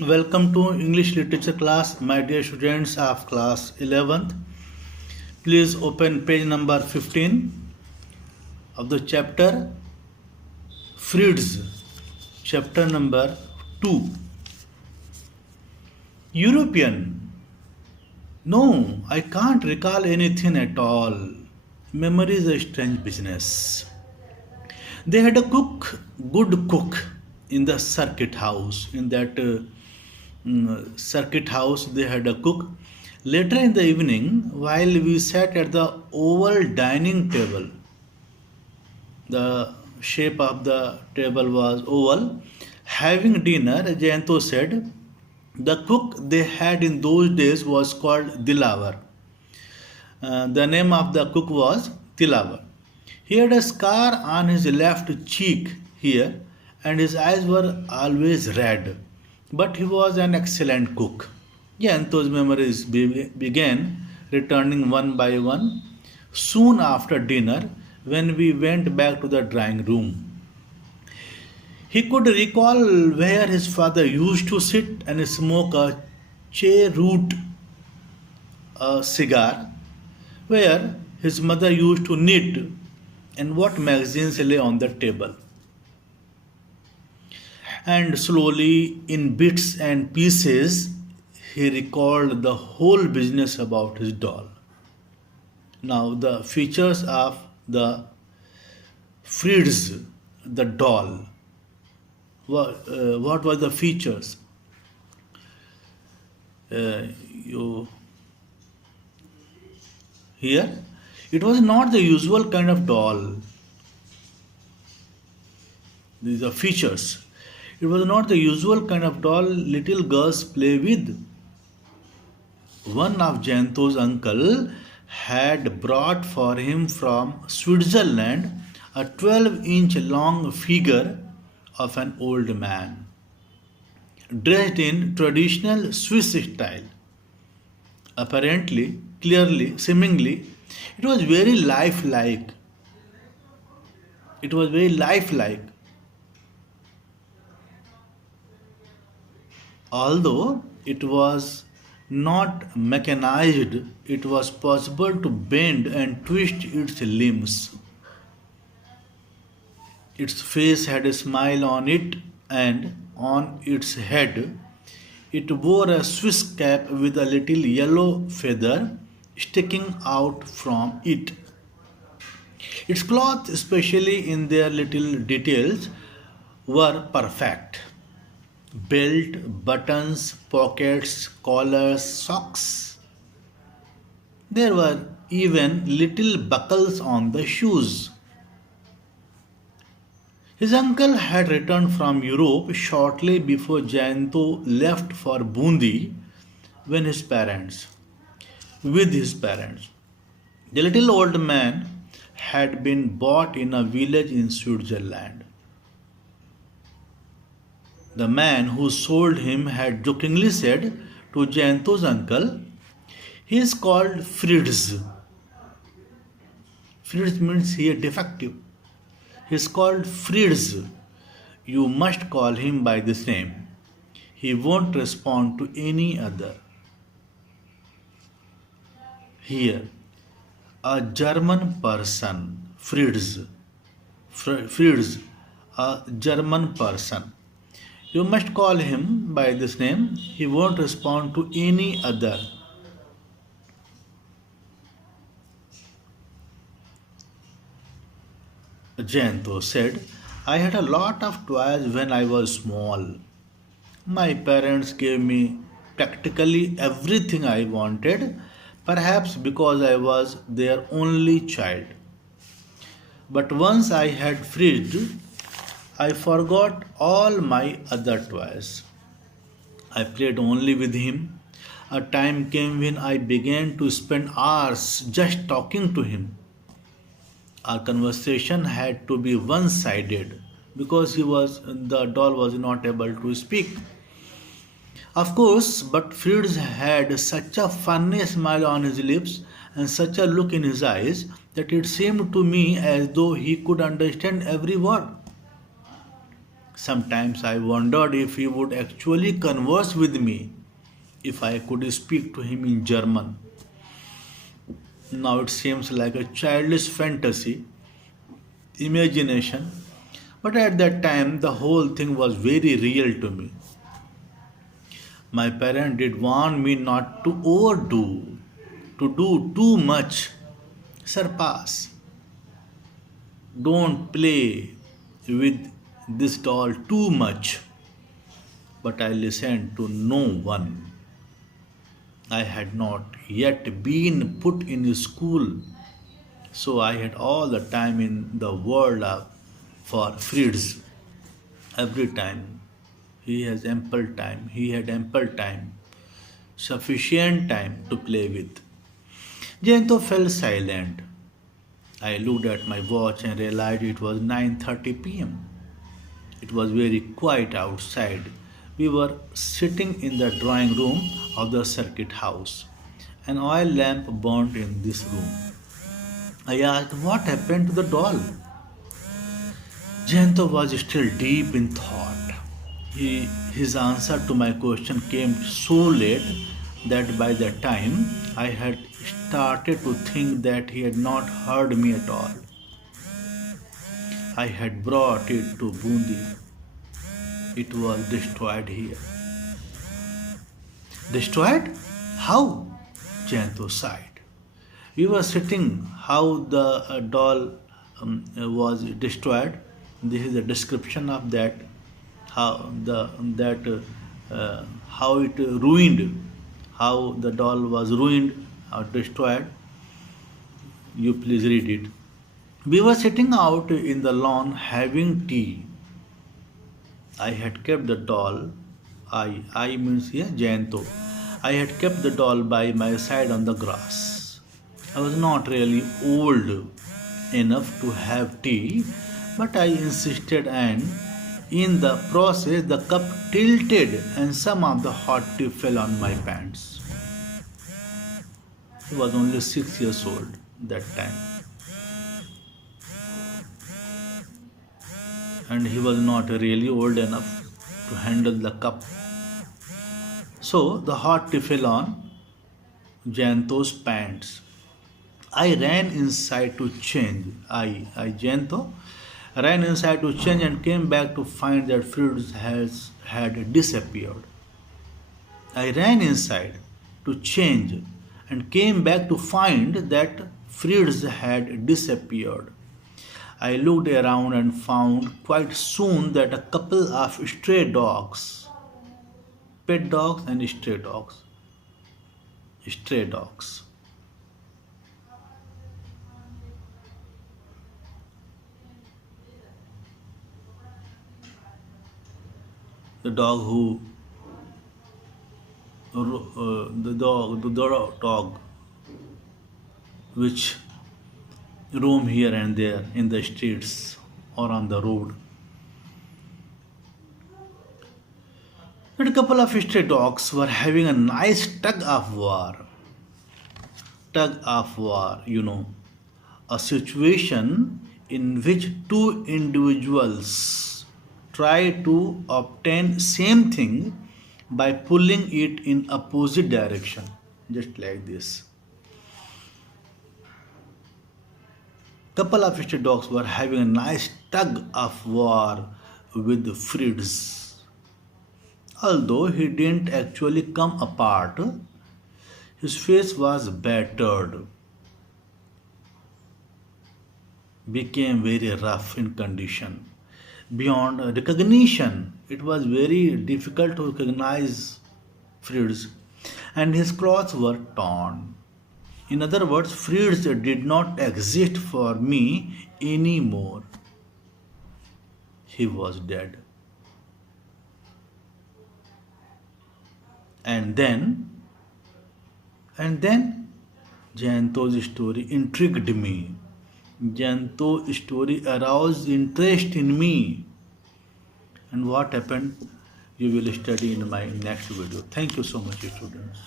Welcome to English literature class, my dear students of class 11th. Please open page number 15 of the chapter Fritz, chapter number 2. European. No, I can't recall anything at all. Memory is a strange business. They had a good cook in the circuit house. In that circuit house, they had a cook. Later in the evening, while we sat at the oval dining table, the shape of the table was oval, having dinner, Jayanto said, the cook they had in those days was called Dilawar. The name of the cook was Tilawar. He had a scar on his left cheek here, and his eyes were always red. But he was an excellent cook. Yanto's memories began returning one by one soon after dinner when we went back to the drawing room. He could recall where his father used to sit and smoke a cheroot cigar, where his mother used to knit, and what magazines lay on the table. And slowly, in bits and pieces, he recalled the whole business about his doll. Now, the features of the Fritz, the doll. What were the features? You here, it was not the usual kind of doll. These are features. It was not the usual kind of doll little girls play with. One of Jayanto's uncle had brought for him from Switzerland a 12-inch long figure of an old man, dressed in traditional Swiss style. Apparently, clearly, seemingly, it was very lifelike. It was very lifelike. Although it was not mechanized, it was possible to bend and twist its limbs. Its face had a smile on it, and on its head it wore a Swiss cap with a little yellow feather sticking out from it. Its clothes, especially in their little details, were perfect: belt, buttons, pockets, collars, socks. There were even little buckles on the shoes. His uncle had returned from Europe shortly before Jayanto left for Bundi when his parents, with his parents. The little old man had been bought in a village in Switzerland. The man who sold him had jokingly said to Jayanto's uncle, he is called Fritz. Fritz means he is defective. He is called Fritz. You must call him by this name. He won't respond to any other. Here, a German person, Fritz, a German person. You must call him by this name. He won't respond to any other. Jayanto said, I had a lot of toys when I was small. My parents gave me practically everything I wanted, perhaps because I was their only child. But once I had Fritz, I forgot all my other toys. I played only with him. A time came when I began to spend hours just talking to him. Our conversation had to be one-sided because the doll was not able to speak. Of course, but Fritz had such a funny smile on his lips and such a look in his eyes that it seemed to me as though he could understand every word. Sometimes I wondered if he would actually converse with me, if I could speak to him in German. Now it seems like a childish fantasy, imagination, but at that time the whole thing was very real to me. My parents did warn me not to overdo, to do too much, surpass. Don't play with this doll too much. But I listened to no one. I had not yet been put in school, so I had all the time in the world for Fritz. Every time he has ample time, he had ample time, sufficient time to play with. Jento fell silent. I looked at my watch and realized it was 9:30 p.m. It was very quiet outside. We were sitting in the drawing room of the circuit house. An oil lamp burnt in this room. I asked what happened to the doll. Jento was still deep in thought. His answer to my question came so late that by the time I had started to think that he had not heard me at all. I had brought it to Bundi. It was destroyed here. Destroyed? How? Jento sighed. We were sitting how the doll was destroyed. This is a description of that how it ruined, how the doll was ruined or destroyed. You please read it. We were sitting out in the lawn having tea. I had kept the doll. I means here Jayanto. I had kept the doll by my side on the grass. I was not really old enough to have tea, but I insisted, and in the process, the cup tilted and some of the hot tea fell on my pants. He was only 6 years old that time, and he was not really old enough to handle the cup. So the hot tea fell on Janto's pants. I ran inside to change. Janto, ran inside to change and came back to find that Fritz had disappeared. I ran inside to change and came back to find that Fritz had disappeared. I looked around and found quite soon that a couple of stray dogs, pet dogs and stray dogs. The dog who, the dog which roam here and there in the streets or on the road. And a couple of stray dogs were having a nice tug of war. Tug of war, a situation in which two individuals try to obtain same thing by pulling it in opposite direction, just like this. Couple of stray dogs were having a nice tug of war with Fritz. Although he didn't actually come apart, his face was battered, became very rough in condition. Beyond recognition, it was very difficult to recognize Fritz, and his clothes were torn. In other words, Fritz did not exist for me anymore. He was dead. And then, and then, Jayanto's story intrigued me. Jayanto's story aroused interest in me. And what happened, you will study in my next video. Thank you so much, students.